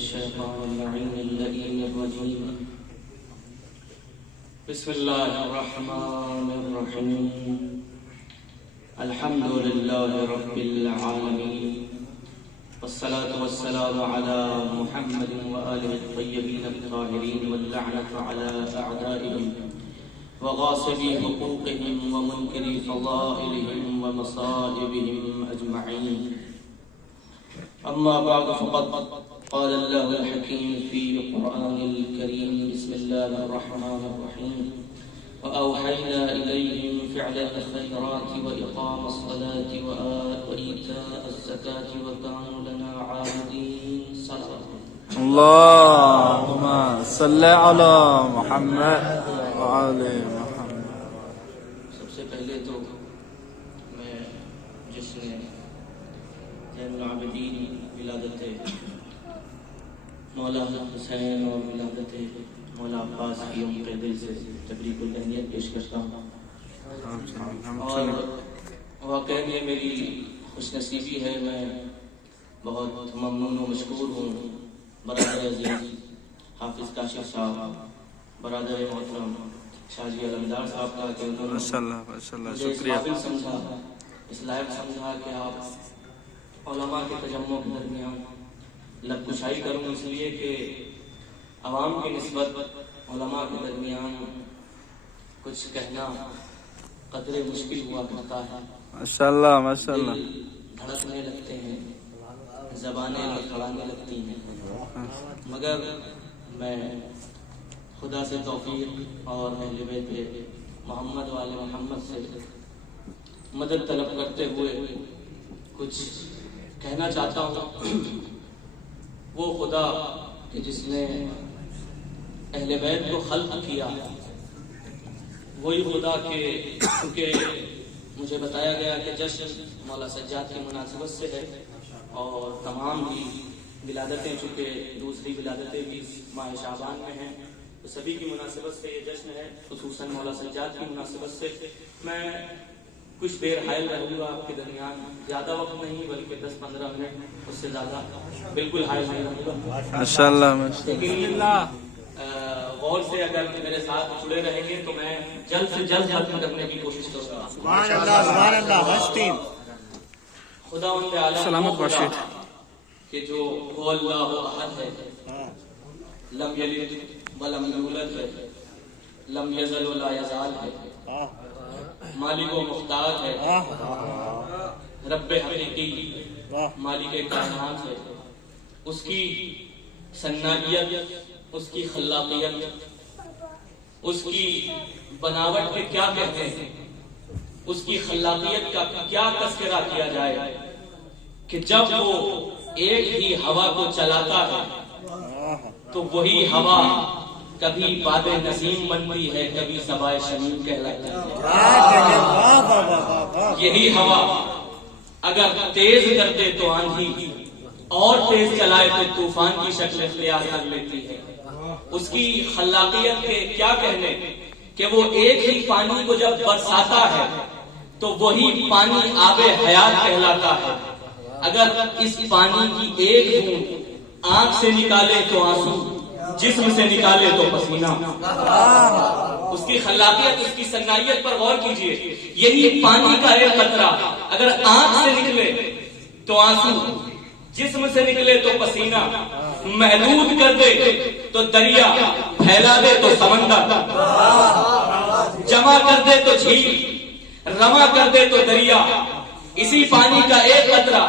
الشيطان اللعين اللئيم الرجيم بسم الله الرحمن الرحيم الحمد لله رب العالمين والصلاة والسلام على محمد وآله الطيبين الطاهرين واللعنة على أعدائهم وغاصبي حقوقهم ومنكري فضائلهم ومصائبهم أجمعين. أما بعد فقد قال الله الحكيم في القرآن الكريم بسم الله الرحمن الرحيم وأوحينا إليهم فعل الخيرات وإقام الصلاة وإيتاء الزكاة وكانوا لنا عابدين. صلوات اللهم صل على محمد وعلى محمد. سب سے پہلے تو میں جشن زین العابدین ولادت مولا حسین اور ولادت مولا عباس کی ام کے دل سے تبریک التہنیت پیش کرتا ہوں. اور واقعی یہ میری خوش نصیبی ہے، میں بہت ممنون و مشکور ہوں برادر عزیز حافظ کاشف صاحب، برادر محترم شاہ جی علمدار صاحب کا کہ انہوں نے مجھے اس قابل سمجھا، اس لائق سمجھا کہ آپ علماء کے تجمع کے درمیان لب کشائی کروں، اس لیے کہ عوام کی نسبت علماء کے درمیان کچھ کہنا قدرے مشکل ہوا کرتا ہے. ماشاءاللہ ماشاءاللہ، دل دھڑکنے لگتے ہیں، زبانیں لڑکھڑانے لگتی ہیں، مگر میں خدا سے توفیق اور اہل بیت محمد والے محمد سے مدد طلب کرتے ہوئے کچھ کہنا چاہتا ہوں. وہ خدا کہ جس نے اہل بیت کو خلق کیا، وہی خدا کہ کیونکہ مجھے بتایا گیا کہ جشن مولا سجاد کی مناسبت سے ہے اور تمام بھی ولادتیں، چونکہ دوسری ولادتیں بھی ماہ شعبان میں ہیں، تو سبھی کی مناسبت سے یہ جشن ہے، خصوصاً مولا سجاد کی مناسبت سے. میں کچھ دیر حائل رہوں گا آپ کے درمیان، زیادہ وقت نہیں بلکہ 10-15 منٹ، اس سے زیادہ بالکل حائل نہیں رہوں گا. ماشاءاللہ لیکن غور سے اگر میرے ساتھ جڑے رہیں گے تو میں جلد سے جلد ختم کرنے کی کوشش کروں گا. سبحان اللہ سبحان اللہ. خدا ان سلامت باشد کہ جو هو اللہ احد ہے، لم یلد ولم یولد ہے، لم یزل ولا یزال ہے، مالک و مختار ہے، رب حقیقی مالک کائنات ہے. اس کی صنعیت، اس کی خلاقیت، اس کی بناوٹ کے کیا کہتے ہیں، اس کی خلاقیت کا کیا تذکرہ کیا جائے کہ جب وہ ایک ہی ہوا کو چلاتا ہے تو وہی ہوا کبھی باد نسیم بنتی ہے، کبھی صبائے شمیم کہلاتی ہے. یہی ہوا اگر تیز کر دے تو آندھی، اور تیز چلائے تو طوفان کی شکل اختیار کر لیتی ہے. اس کی خلاقیت کے کیا کہنے کہ وہ ایک ہی پانی کو جب برساتا ہے تو وہی پانی آب حیات کہلاتا ہے. اگر اس پانی کی ایک بوند آنکھ سے نکالے تو آنسو، جسم سے نکالے تو پسینہ. اس کی خلاقیت، اس کی صنعیت پر غور کیجئے. یہی پانی کا ایک قطرہ اگر آنکھ سے نکلے تو آنسو، جسم سے نکلے تو پسینہ، محدود کر دے تو دریا، پھیلا دے تو سمندر، جمع کر دے تو جھیل، رواں کر دے تو دریا. اسی پانی کا ایک قطرہ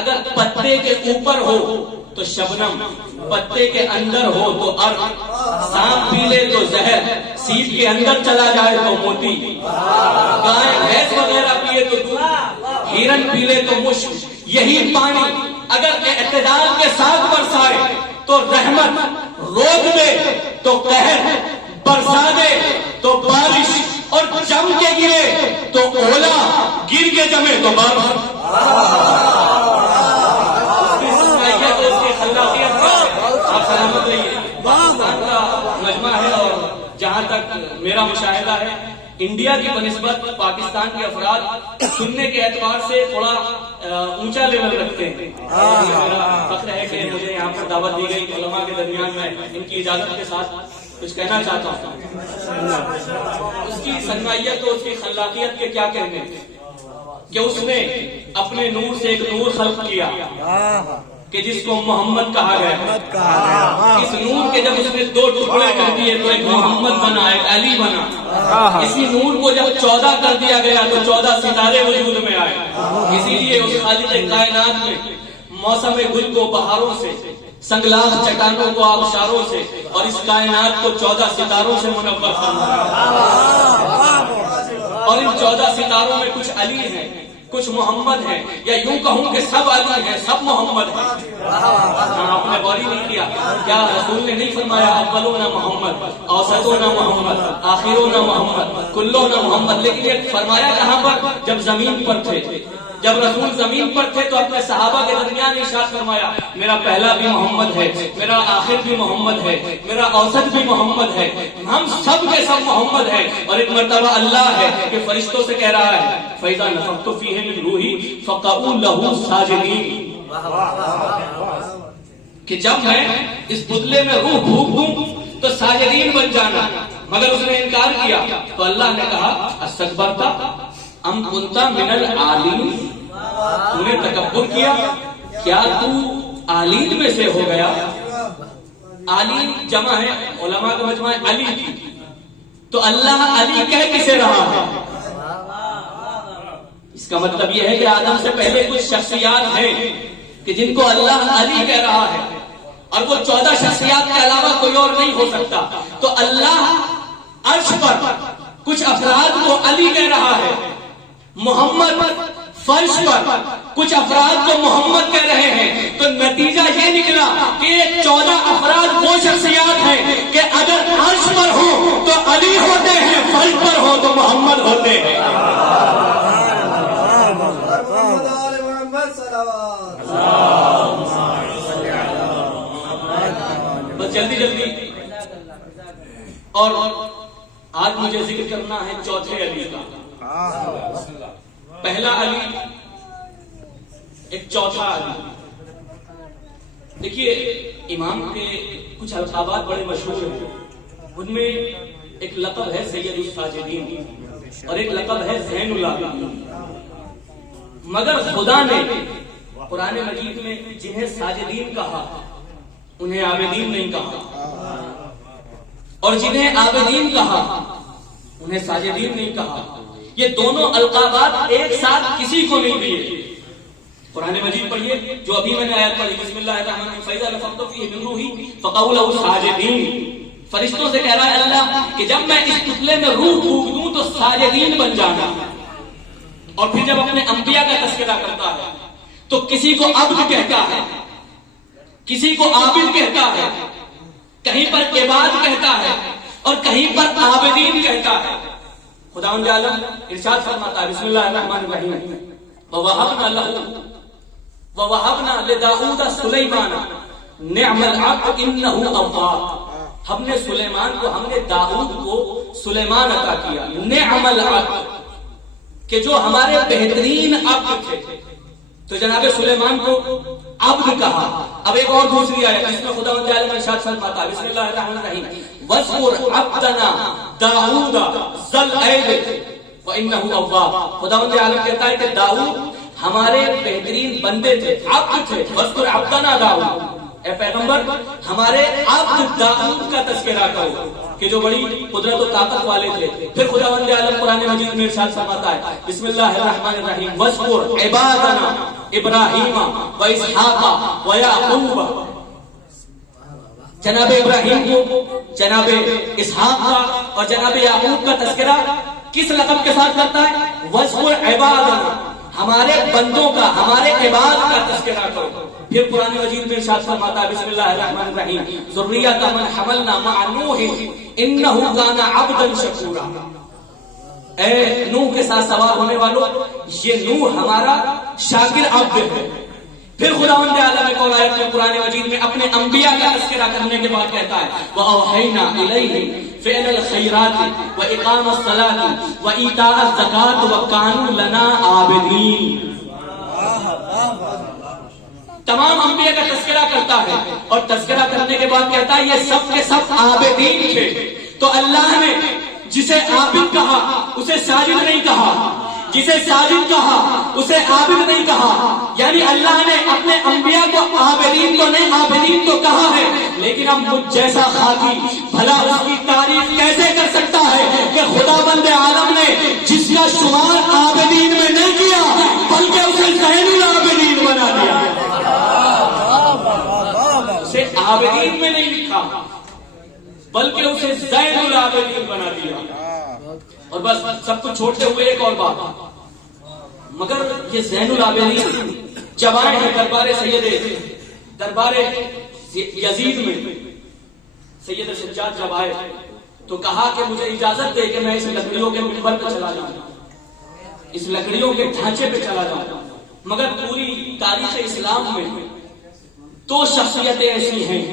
اگر پتے کے اوپر ہو تو شبنم، پتے کے اندر ہو تو ارق، سانپ پی لے تو زہر، سیپ کے اندر چلا جائے تو موتی، گائے بھینس وغیرہ پیے تو دودھ، ہرن پی لے تو مشک. یہی پانی اگر اعتدال کے ساتھ برسائے تو رحمت، روک دے تو قہر، برسا دے تو بارش، اور جم کے گرے تو اولا، گر کے جمے تو بارش. پاکستان کا مجمع ہے اور جہاں تک میرا مشاہدہ ہے انڈیا کی بنسبت پاکستان کے افراد سننے کے اعتبار سے تھوڑا اونچا لیول رکھتے ہیں. میرا فخر ہے کہ مجھے یہاں پر دعوت دی گئی. علماء کے درمیان میں ان کی اجازت کے ساتھ کچھ کہنا چاہتا ہوں. اس کی صنعیت اور اس کی خلاقیت کے کیا کہنے کہ اس نے اپنے نور سے ایک نور خلق کیا کہ جس کو محمد کہا گیا. اس نور کے جب اس نے 2 ٹکڑے کر دیے تو ایک محمد بنا, ایک علی بنا. اسی نور کو جب 14 کر دیا گیا تو 14 ستارے وجود میں آئے. اسی لیے اس خالق کائنات میں موسم گل کو بہاروں سے, سنگلاخ چٹانوں کو آبشاروں سے اور اس کائنات کو 14 ستاروں سے منور فرمایا. اور ان 14 ستاروں میں کچھ علی ہیں, کچھ محمد ہیں, یا یوں کہوں کہ سب علی ہیں, سب محمد ہیں. آپ نے غور نہیں کیا کیا رسول نے نہیں فرمایا اولون محمد, اوسطون محمد, آخرون محمد, کلون محمد. لیکن یہ فرمایا کہاں پر؟ جب زمین پر تھے. جب رسول زمین پر تھے تو اپنے صحابہ کے درمیان ارشاد فرمایا میرا پہلا بھی محمد ہے, میرا آخر بھی محمد ہے, میرا اوسط بھی محمد ہے, ہم سب کے سب محمد ہیں. اور ایک مرتبہ اللہ ہے کہ فرشتوں سے کہہ رہا ہے فَإِذَا نَفَخْتُ فِيهِ مِنْ رُوحِي فَقَعُوا لَهُ سَاجِدِينَ, کہ جب میں اس بدلے میں روح پھونک دوں تو ساجدین بن جانا. مگر اس نے انکار کیا تو اللہ نے کہا استکبرتا ام کنتا من العالین, تو نے تکبر کیا, کیا تو عالین میں سے ہو گیا. عالین جمع ہے علماء کا مجمع ہے علی کی. تو اللہ علی کہہ کسے رہا ہے؟ اس کا مطلب یہ ہے کہ آدم سے پہلے کچھ شخصیات ہیں کہ جن کو اللہ علی کہہ رہا ہے, اور وہ 14 شخصیات کے علاوہ کوئی اور نہیں ہو سکتا. تو اللہ عرش پر کچھ افراد کو علی کہہ رہا ہے, محمد فرش پر کچھ افراد کو محمد کہہ رہے ہیں. تو نتیجہ یہ نکلا کہ یہ 14 افراد وہ شخصیات ہیں کہ اگر عرش پر ہو تو علی ہوتے ہیں, فرش پر ہو تو محمد ہوتے ہیں. بس جلدی جلدی. اور آج مجھے ذکر کرنا ہے چوتھے علی کا. پہلا علی, ایک چوتھا علی. دیکھیے امام کے کچھ القابات بڑے مشہور ہیں. ان میں ایک لقب ہے سید الساجدین اور ایک لقب ہے زین العابدین. مگر خدا نے قرآن مجید میں جنہیں ساجدین کہا انہیں عابدین نہیں کہا, اور جنہیں عابدین کہا انہیں ساجدین نہیں کہا. یہ دونوں القابات ایک ساتھ کسی کو نہیں دیے. قرآن مجید پڑھیے جو ابھی میں نے آیت پڑھی, بسم اللہ الرحمن الرحیم فَإِذَا نَفَخْتُ فِيهِ مِنْ رُوحِي فَقَعُوا لَهُ سَاجِدِينَ. فرشتوں سے کہہ رہا ہے اللہ کہ جب میں اس پتلے میں روح پھونک دوں تو ساجدین بن جانا. اور پھر جب اپنے انبیاء کا تذکرہ کرتا ہے تو کسی کو عبد کہتا ہے, کسی کو عابد کہتا ہے, کہیں پر عباد کہتا ہے اور کہیں پر عابدین کہتا ہے. خداوند عالم ارشاد فرماتا ہے بسم اللہ الرحمن الرحیم وَوَهَبْنَا لِدَاؤُودَ سُلَيْمَانَ نِعْمَ الْعَبْدُ إِنَّهُ أَوَّابٌ. ہم نے سلیمان کو, ہم نے داؤد کو سلیمان عطا کیا, نعم العبد, کہ جو ہمارے بہترین عبد تھے. تو جناب سلیمان کو عبد کہا. اب ایک اور دوسری آیت جس میں خداوند عالم ارشاد فرماتا ہے بسم اللہ الرحمن الرحیم وَاذْكُرْ عَبْدَنَا داؤد ذَا الْأَيْدِ وَإِنَّهُ أَوَّابٌ. خداوند عالم کہتا ہے کہ داؤد ہمارے بہترین بندے تھے, عبد تھے. وَاذْكُرْ عَبْدَنَا داؤد, اے پیغمبر ہمارے عبد داؤد کا تذکرہ کرو کہ جو بڑی قدرت و طاقت والے تھے. پھر خداوند عالم قرآن مجید میں ارشاد فرماتا ہے بسم اللہ الرحمن الرحیم وَاذْكُرْ عِبَادَنَا إِبْرَاهِيمَ وَإِسْحَاقَ وَيَعْقُوبَ. جناب ابراہیم کو, جناب اسحاق کا اور جناب یعقوب کا تذکرہ کس لقب کے ساتھ کرتا ہے؟ وَاذْكُرْ عِبَادَنَا, ہمارے بندوں کا, ہمارے عباد کا تذکرہ کرو. پھر قرآن مجید میں ارشاد فرماتا ہے بسم اللہ الرحمن الرحیم ذُرِّيَّةَ مَنْ حَمَلْنَا مَعَ نُوحٍ إِنَّهُ كَانَ عَبْدًا شَكُورًا. اے نوح کے ساتھ سوار ہونے والوں, یہ نوح ہمارا شاکر عبد ہے, پھر خداوند عالم ایک اور آیت میں قرآن مجید میں اپنے انبیاء کا تذکرہ کرنے کے بعد کہتا ہے وَأَوْحَيْنَا إِلَيْهِمْ فِعْلَ الْخَيْرَاتِ وَإِقَامَ الصَّلَاةِ وَإِيتَاءَ الزَّكَاةِ وَكَانُوا لَنَا عَابِدِينَ. تمام انبیاء کا تذکرہ کرتا ہے اور تذکرہ کرنے کے بعد کہتا ہے یہ سب کے سب عابدین تھے. تو اللہ نے جسے عابد کہا اسے ساجد نہیں کہا، جسے ساجد کہا اسے عابد نہیں کہا. یعنی اللہ نے اپنے انبیاء کو عابدین تو نہیں عابدین تو کہا ہے، لیکن اب مجھ جیسا خاکی بھلا اس کی تعریف کیسے کر سکتا ہے کہ خداوند عالم نے جس کا شمار عابدین میں نہیں کیا بلکہ اسے زین العابدین بنا دیا. اسے عابدین میں نہیں لکھا بلکہ اسے زین العابدین بنا دیا. اور بس سب کچھ چھوڑتے ہوئے ایک اور بات، مگر یہ زین العابدین جب آئے ہیں دربار یزید میں، سید سجاد جب آئے تو کہا کہ مجھے اجازت دے کہ میں اس لکڑیوں کے منبر پہ چلا جاؤں، اس لکڑیوں کے ڈھانچے پہ چلا جاؤں. مگر پوری تاریخ اسلام میں دو شخصیتیں ایسی ہیں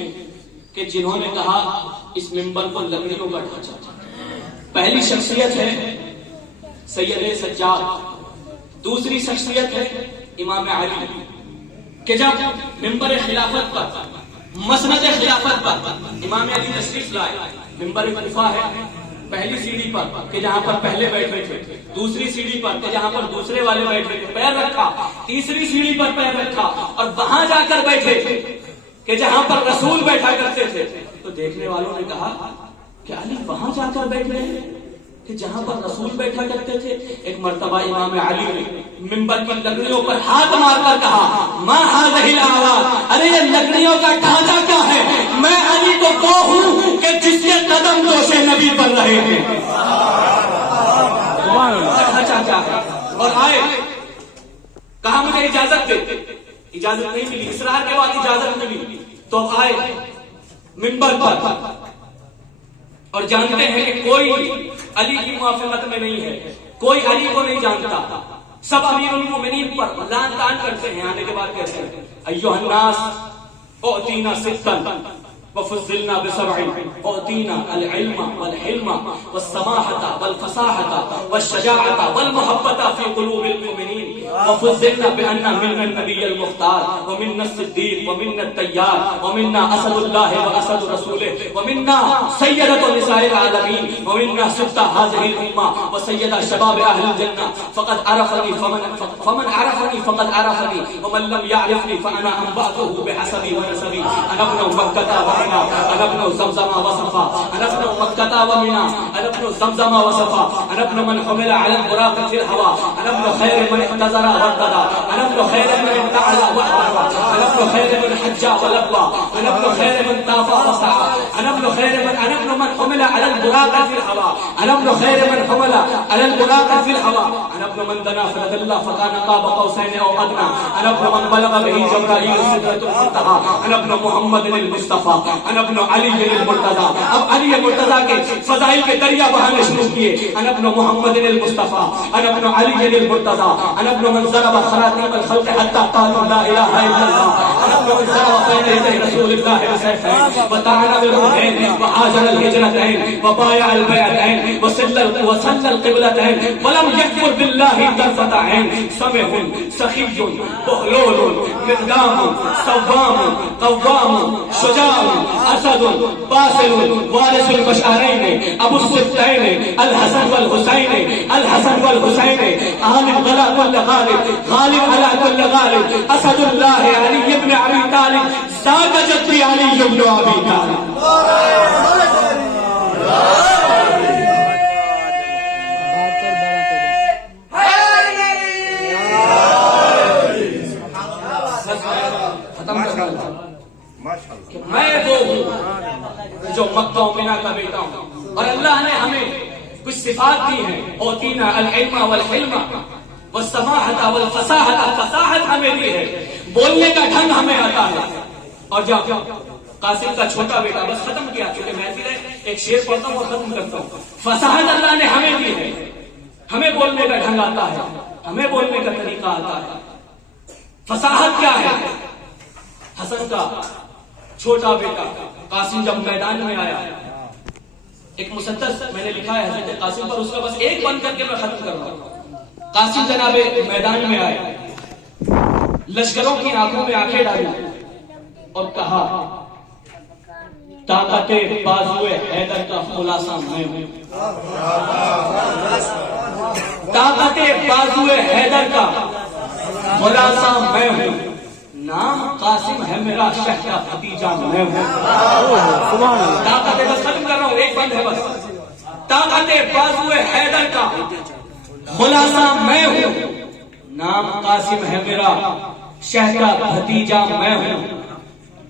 کہ جنہوں نے کہا اس منبر کو لکڑیوں کا ڈھانچہ. پہلی شخصیت ہے سید سجاد، دوسری شخصیت ہے امام علی کہ جب منبر خلافت پر، مسند خلافت پر امام علی تشریف لائے. منبر کوفہ ہے پہلی سیڑھی پر کہ جہاں پر پہلے بیٹھے تھے، دوسری سیڑھی پر کہ جہاں پر دوسرے والے بیٹھے تھے پیر رکھا، تیسری سیڑھی پر پیر رکھا اور وہاں جا کر بیٹھے کہ جہاں پر رسول بیٹھا کرتے تھے. تو دیکھنے والوں نے کہا کہ علی وہاں جا کر بیٹھ رہے ہیں کہ جہاں پر رسول بیٹھا کرتے تھے. ایک مرتبہ امام علی نے منبر کی لکڑیوں پر ہاتھ مار کر کہا ما هذه الاعواد، ارے یہ لکڑیوں کا ڈھانچہ کیا ہے؟ میں علی تو وہ ہوں کہ جس کے قدم دوش نبی پر رہے ہیں. ڈھانچہ کیا ہے؟ اور آئے کہا مجھے اجازت دے، اجازت نہیں ملی، اصرار کے بعد اجازت ملی تو آئے منبر پر اور جانتے ہیں کہ کوئی علی کی موافقت میں نہیں ہے، کوئی علی کو نہیں جانتا، سب امیر المومنین پر لعن طعن کرتے ہیں. آنے کے بعد کہتے ہیں ایھا الناس اعطینا ستا وفضلنا بسبع، اعطینا العلم والحلم والسماحة والفصاحة والشجاعة والمحبة في قلوب المؤمنين، وفضلنا بأن منا النبي المختار ومنا الصديق ومنا التيار ومنا أسد الله وأسد رسوله ومنا سيدة نساء العالمين ومنا سبط هذه الأمة وسيد شباب أهل الجنة. فقد عرفني فمن عرفني فقد عرفني ومن لم يعرفني فأنا أنبأته بحسبي ونسبي. أنا ابن مكة أنا ابن زمزم وصفا، أنا ابن مكة ومنى، أنا ابن زمزم وصفا، أنا ابن من حمل على البراق في الهوى، أنا ابن خير من احتزر وارتدى، أنا ابن خير من انتعل وأعرى، أنا ابن خير من حج ولبى، أنا ابن خير من طاف وسعى، أنا ابن من حمل على البراق في الهوى، أنا ابن خير من حمل على البراق في الهوى، أنا ابن من دنا فنادى فكان قاب قوسين أو أدنى، أنا ابن من بلغ به جبرائيل سدرة المنتهى، أنا ابن محمد المصطفى، انا ابن علی المرتضی. اب علی مرتضی کے فضائل کے دریا بہانے شروع کیے. انا ابن محمد المصطفى، انا ابن علی المرتضی، انا ابن من ضرب خراطيم الخلق حتى قالوا لا اله الا الله، انا ابن من ضرب بين يدي رسول الله بسيفين وطعن بالروحين وهاجر الهجرتين وبايع البيعتين وصلى القبلتين ولم يكفر بالله طرفة عين. سمح سخي بهلول مقدام صوام قوام شجاع اسد باصل وارث البشارين ابو السبتين الحسن والحسين غالب على كل غالب اسد الله علي بن ابي طالب ذاك جدي علي بن ابي طالب. میں وہ ہوں جو مکہ و مدینہ کا بیٹا ہوں اور اللہ نے ہمیں کچھ صفات دی ہیں. اوتینا العلم والحلم والسماحة والفصاحة. فصاحت ہمیں دی ہے، بولنے کا ڈھنگ ہمیں آتا ہے. اور جب قاسم کا چھوٹا بیٹا، بس ختم کیا کیونکہ محفل ہے، ایک شعر پڑھتا ہوں اور ختم کرتا ہوں. فصاحت اللہ نے ہمیں دی ہے، ہمیں بولنے کا ڈھنگ آتا ہے، ہمیں بولنے کا طریقہ آتا ہے. فصاحت کیا ہے؟ حسن کا چھوٹا بیٹا قاسم جب میدان میں آیا، ایک مسدس میں نے لکھا ہے حضرت قاسم پر، اس کا بس ایک بند کر کے میں ختم کر رہا ہوں. قاسم جناب میدان میں آئے، لشکروں کی آنکھوں میں آنکھیں ڈالی اور کہا طاقت بازوئے حیدر کا خلاصہ میں ہوں. طاقت بازوئے حیدر کا خلاصہ میں ہوں. نام قاسم ہے میرا، شہ کا بھتیجا میں ہوں. طاقت، بس ختم کر رہا ہوں، ایک بند ہے بس. طاقت بازوئے حیدر کا خلاصہ میں ہوں. نام قاسم ہے میرا، شہ کا بھتیجا میں ہوں.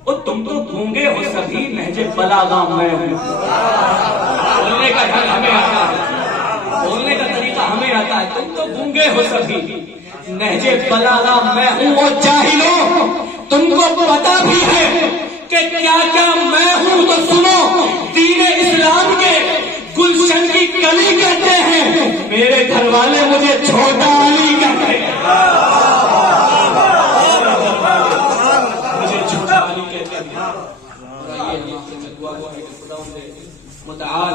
اور تم تو گونگے ہو سبھی، نہج بلاغہ میں ہوں. بولنے کا ڈھنگ ہمیں آتا ہے، بولنے کا طریقہ ہمیں آتا ہے. تم تو گونگے ہو سبھی، نہج بلاغہ میں ہوں. اور جاہلوں، تم کو پتا بھی ہے کہ کیا کیا میں ہوں. تو سنو، دین اسلام کے گلشن کی کلی کہتے ہیں، میرے گھر والے مجھے چھوٹا علی کہتے ہیں. متعال